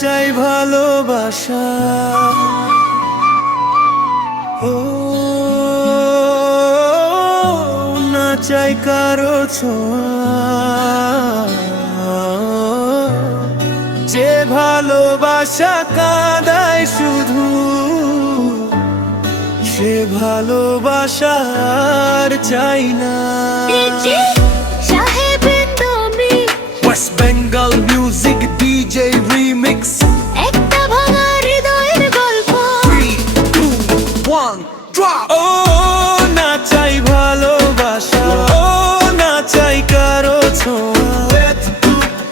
চাই ভালোবাসা, ও না চাই কারো ছোঁয়া। যে ভালোবাসা কাঁদায় শুধু, সে ভালোবাসা আর চাই না। West Bengal Music DJ Remix, একটা ভাঙা হৃদয়ের গল্প। 3, 2, 1, drop! ও না চাই ভালোবাসা, ও না চাই কারো ছোঁয়া।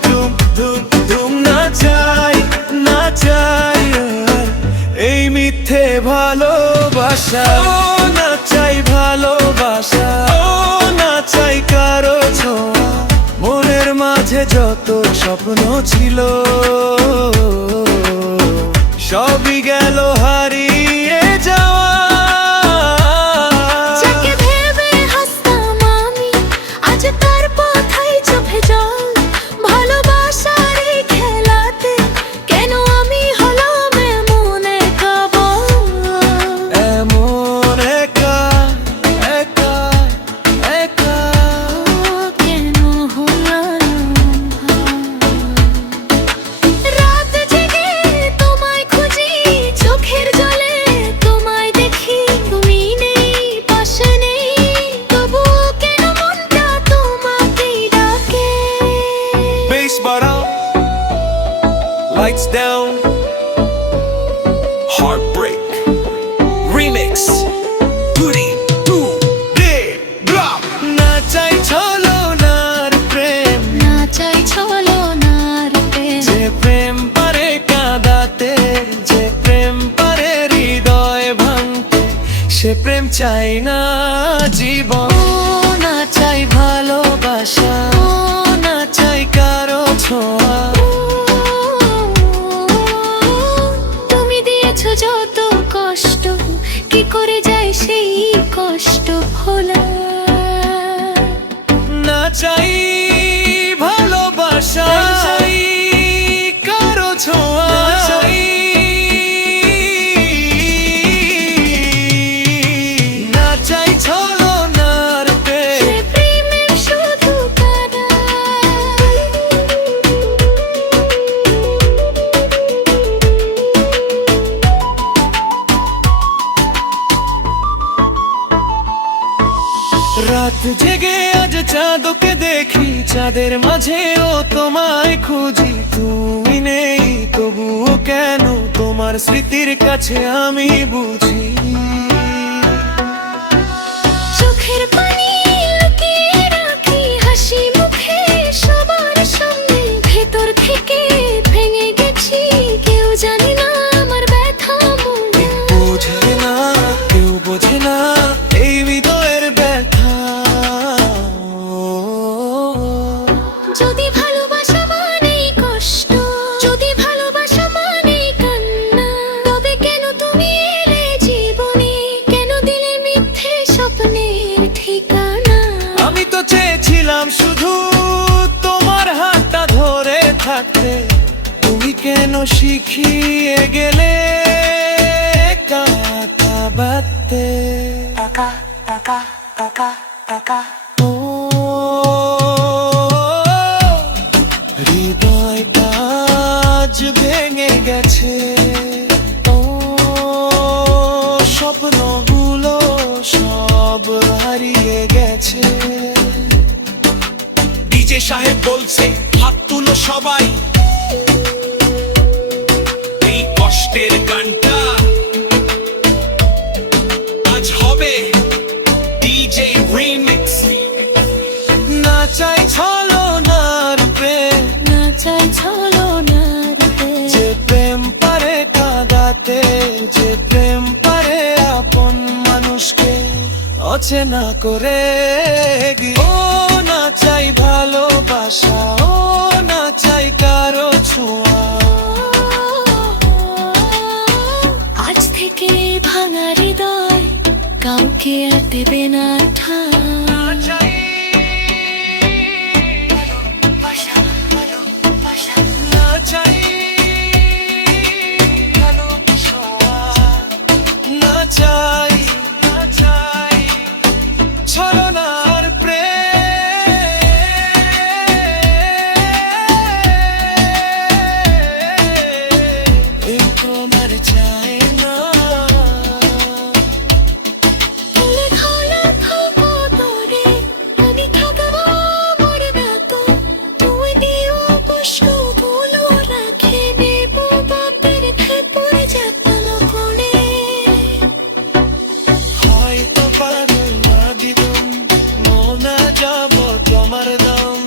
ধুম ধুম ধুম না চাই, না চাই এই মিথ্যে ভালোবাসা। ও না চাই ভালোবাসা, ও না চাই কারো ছোঁয়া। মনের মাঝে যত স্বপ্ন ছিল সবই গেল হারিয়ে যাওয়া। যাকে ভেবে হাসতাম আমি, আজ তার কথাই চোখে জল। ভালোবাসার এই খেলাতে কেন আমি হলাম এমন একা বল? এমন একা একা একা, কেন হলাম? রাত জেগে তোমায় খুঁজি, চোখের জলে তোমায় দেখি। তুমি নেই, পাশে নেই, তবুও কেন মনটা তোমাকেই ডাকে। bass বাড়াও, lights down, heartbreak remix, 3, 2, drop! না চাই ছলনার প্রেম, না চাই ছলনার প্রেম। যে প্রেম পারে কাঁদাতে, যে প্রেম পারে হৃদয় ভাঙতে, সে প্রেম চাই না জীবন। ও না চাই ভালোবাসা, ও না চাই কারো ছোঁয়া। তুমি দিয়েছো যত কষ্ট, কি করে যায় সেই কষ্ট ভোলা? না চাই ভালোবাসা, চাই কারো ছোঁয়া। চাই না চাই ছলনার প্রেম, সে প্রেমের শুধু কাঁদা। রাত জেগে আজ চাঁদকে দেখি, চাঁদের মাঝেও তোমায় খুঁজি। তুমি নেই, তবুও কেন তোমার স্মৃতির কাছে আমি বুঝি। চোখের পানি লুকিয়ে রাখি হাসি মুখে সবার সামনে। ভেতর থেকে ভেঙে গেছি, কেউ জানি না আমার ব্যথা মনে। বোঝে না, কেউ বোঝে না এই হৃদয়ের ব্যথা। যদি ভালোবাসা মানেই কষ্ট, যদি ভালোবাসা মানেই কান্না, তবে কেন তুমি এলে জীবনে? কেন দিলে মিথ্যে স্বপ্নের ঠিকানা? আমি তো চেয়েছিলাম শুধু তোমার হাতটা ধরে থাকতে, তুমি কেন শিখিয়ে গেলে একা একা বাঁধতে। একা একা একা একা। ও হৃদয়টা আজ ভেঙে গেছে, ও স্বপ্নগুলো সব হারিয়ে গেছে। ডিজে সাহেব বলছে হাত তুলো সবাই, এই কষ্টের গানটা আজ হবে ডিজে রিমিক্স। না চাই ছলনার প্রেম, না চাই ছলনার প্রেম। যে প্রেম পারে কাঁদাতে, যে প্রেম পারে আপন মানুষকে অচেনা করে। ও না চাই ভালোবাসা, ও না চাই কারো ছোঁয়া। আজ থেকে ভাঙা হৃদয় কাউকে আর দেবে না ঠাঁই। না চাই পাগল না দিদম মনে যাব তোমার দাম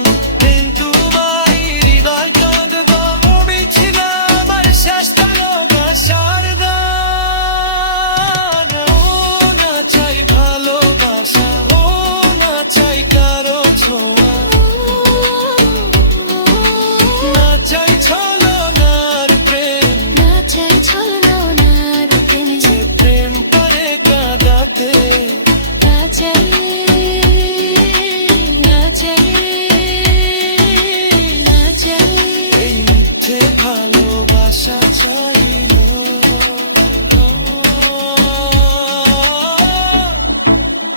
কিন্তু মাই হৃদয় কাঁদব তুমি ছিল আমার শেষ ভালোবাসার গান ও না চাই ভালোবাসা ও না চাই কারো ছোঁয়া না চাই ছলনার প্রেম না চাই ছলনার প্রেম যে প্রেম করে কাঁদাতে না চাই না চাই না চাই এই মিথ্যে ভালোবাসা চাই না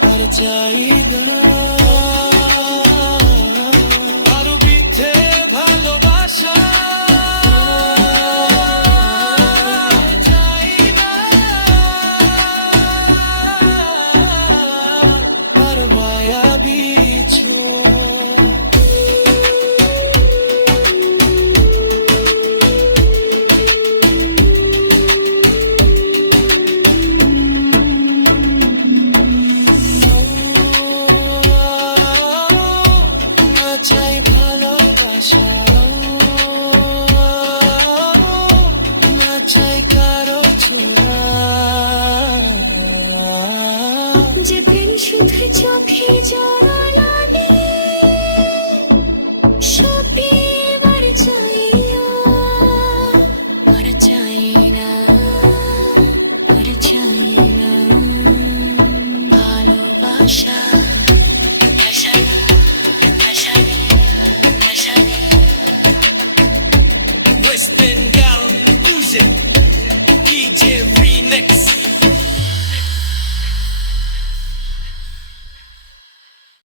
আর চাই না আরো মিথ্যে ভালোবাসা চাই না আর মায়াবী ছোঁয়া না চাই ভালোবাসা না চাই কারো ছোঁয়া যে প্রেম শুধু চোখে জড়ালো